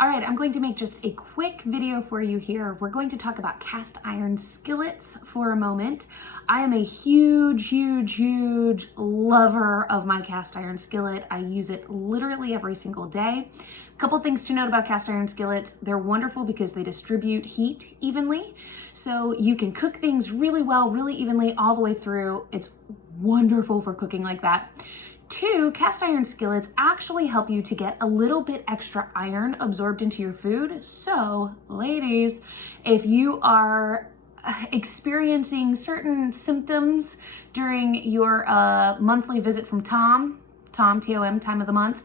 All right, I'm going to make just a quick video for you here. We're going to talk about cast iron skillets for a moment. I am a huge lover of my cast iron skillet. I use it literally every single day. A couple things to note about cast iron skillets. They're wonderful because they distribute heat evenly. So you can cook things really well, really evenly all the way through. It's wonderful for cooking like that. Two, cast iron skillets actually help you to get a little bit extra iron absorbed into your food. So, ladies, if you are experiencing certain symptoms during your monthly visit from Tom, T-O-M, time of the month,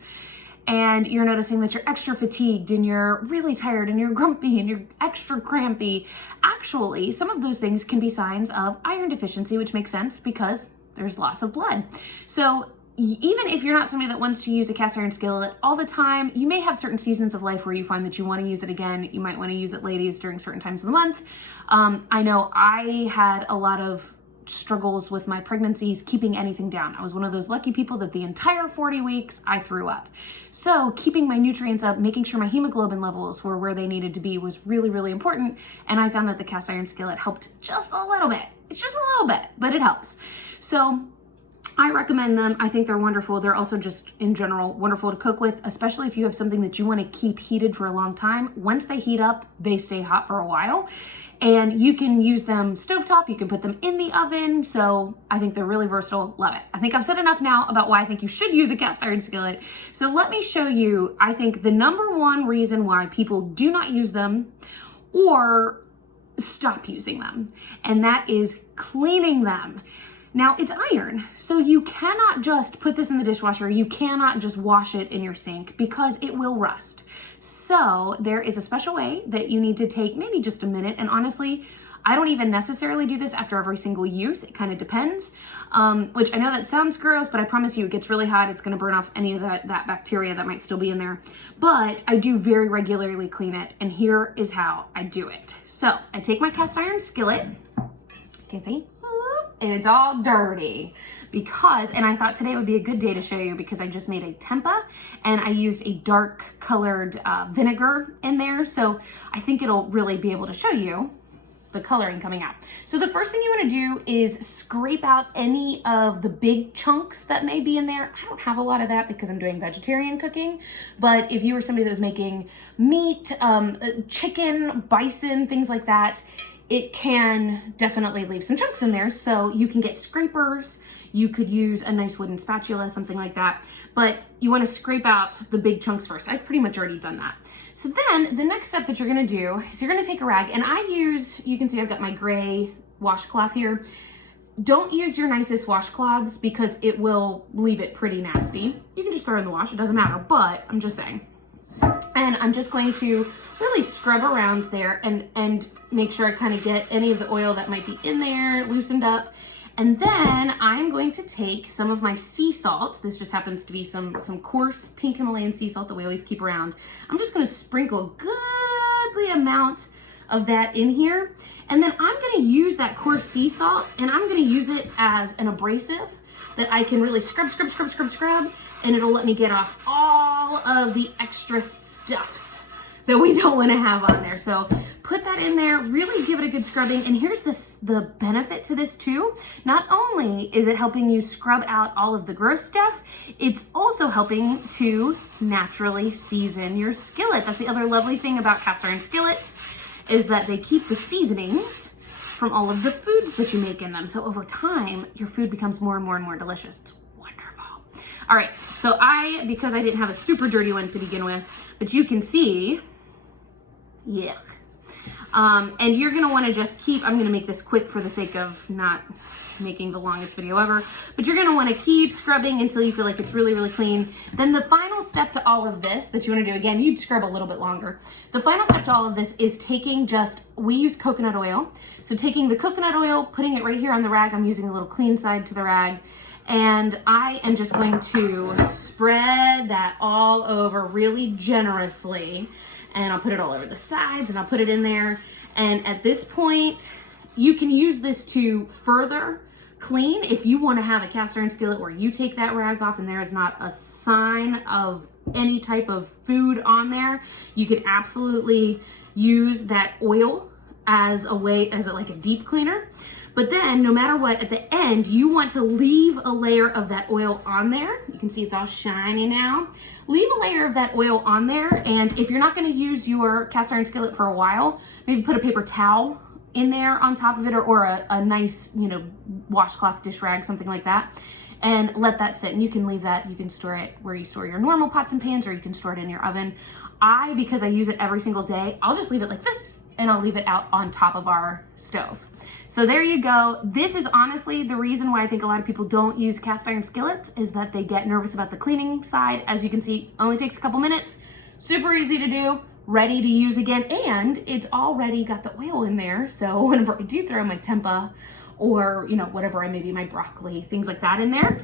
and you're noticing that you're extra fatigued and you're really tired and you're grumpy and you're extra crampy, actually, some of those things can be signs of iron deficiency, which makes sense because there's loss of blood. So even if you're not somebody that wants to use a cast iron skillet all the time, you may have certain seasons of life where you find that you want to use it again. You might want to use it, ladies, during certain times of the month. I know I had a lot of struggles with my pregnancies keeping anything down. I was one of those lucky people that the entire 40 weeks I threw up. So keeping my nutrients up, making sure my hemoglobin levels were where they needed to be was really important. And I found that the cast iron skillet helped just a little bit. It's just a little bit, but it helps. So I recommend them. I think they're wonderful. They're also just in general wonderful to cook with, especially if you have something that you want to keep heated for a long time. Once they heat up, they stay hot for a while. And you can use them stovetop, you can put them in the oven. So I think they're really versatile. Love it. I think I've said enough now about why I think you should use a cast iron skillet. So let me show you, I think the number one reason why people do not use them or stop using them, and that is cleaning them. Now, it's iron, so you cannot just put this in the dishwasher. You cannot just wash it in your sink because it will rust. So there is a special way that you need to take maybe just a minute. And honestly, I don't even necessarily do this after every single use. It kind of depends, which I know that sounds gross, but I promise you it gets really hot. It's going to burn off any of that bacteria that might still be in there. But I do very regularly clean it, and here is how I do it. So I take my cast iron skillet. Okay, see? And it's all dirty and I thought today would be a good day to show you because I just made a tempeh and I used a dark colored vinegar in there. So I think it'll really be able to show you the coloring coming out. So the first thing you want to do is scrape out any of the big chunks that may be in there. I don't have a lot of that because I'm doing vegetarian cooking, but if you were somebody that was making meat, chicken, bison, things like that, it can definitely leave some chunks in there. So you can get scrapers, you could use a nice wooden spatula, something like that, but you wanna scrape out the big chunks first. I've pretty much already done that. So then the next step that you're gonna do is you're gonna take a rag, and you can see I've got my gray washcloth here. Don't use your nicest washcloths because it will leave it pretty nasty. You can just throw it in the wash, it doesn't matter, but I'm just saying. And I'm just going to really scrub around there and make sure I kind of get any of the oil that might be in there loosened up. And then I'm going to take some of my sea salt. This just happens to be some coarse pink Himalayan sea salt that we always keep around. I'm just going to sprinkle a goodly amount of that in here. And then I'm going to use that coarse sea salt and I'm going to use it as an abrasive that I can really scrub, and it'll let me get off all of the extra stuffs that we don't want to have on there. So put that in there, really give it a good scrubbing. And here's the benefit to this too. Not only is it helping you scrub out all of the gross stuff, it's also helping to naturally season your skillet. That's the other lovely thing about cast iron skillets, is that they keep the seasonings from all of the foods that you make in them. So over time, your food becomes more and more delicious. It's wonderful. All right, so because I didn't have a super dirty one to begin with, but you can see, yuck. And you're gonna wanna just I'm gonna make this quick for the sake of not making the longest video ever, but you're gonna wanna keep scrubbing until you feel like it's really clean. Then the final step to all of this that you wanna do, again, you'd scrub a little bit longer. The final step to all of this is we use coconut oil. So taking the coconut oil, putting it right here on the rag, I'm using a little clean side to the rag, and I am just going to spread that all over really generously. And I'll put it all over the sides and I'll put it in there. And at this point, you can use this to further clean. If you want to have a cast iron skillet where you take that rag off and there is not a sign of any type of food on there, you can absolutely use that oil as like a deep cleaner. But then no matter what, at the end, you want to leave a layer of that oil on there. You can see it's all shiny now. Leave a layer of that oil on there. And if you're not going to use your cast iron skillet for a while, maybe put a paper towel in there on top of it, or a nice, washcloth, dish rag, something like that, and let that sit. And you can leave that, you can store it where you store your normal pots and pans, or you can store it in your oven. Because I use it every single day, I'll just leave it like this, and I'll leave it out on top of our stove. So there you go. This is honestly the reason why I think a lot of people don't use cast iron skillets, is that they get nervous about the cleaning side. As you can see, only takes a couple minutes, super easy to do, ready to use again, and it's already got the oil in there. So whenever I do throw my tempeh or, whatever, maybe my broccoli, things like that in there,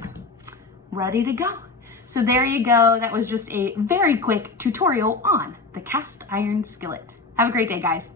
ready to go. So there you go. That was just a very quick tutorial on the cast iron skillet. Have a great day, guys.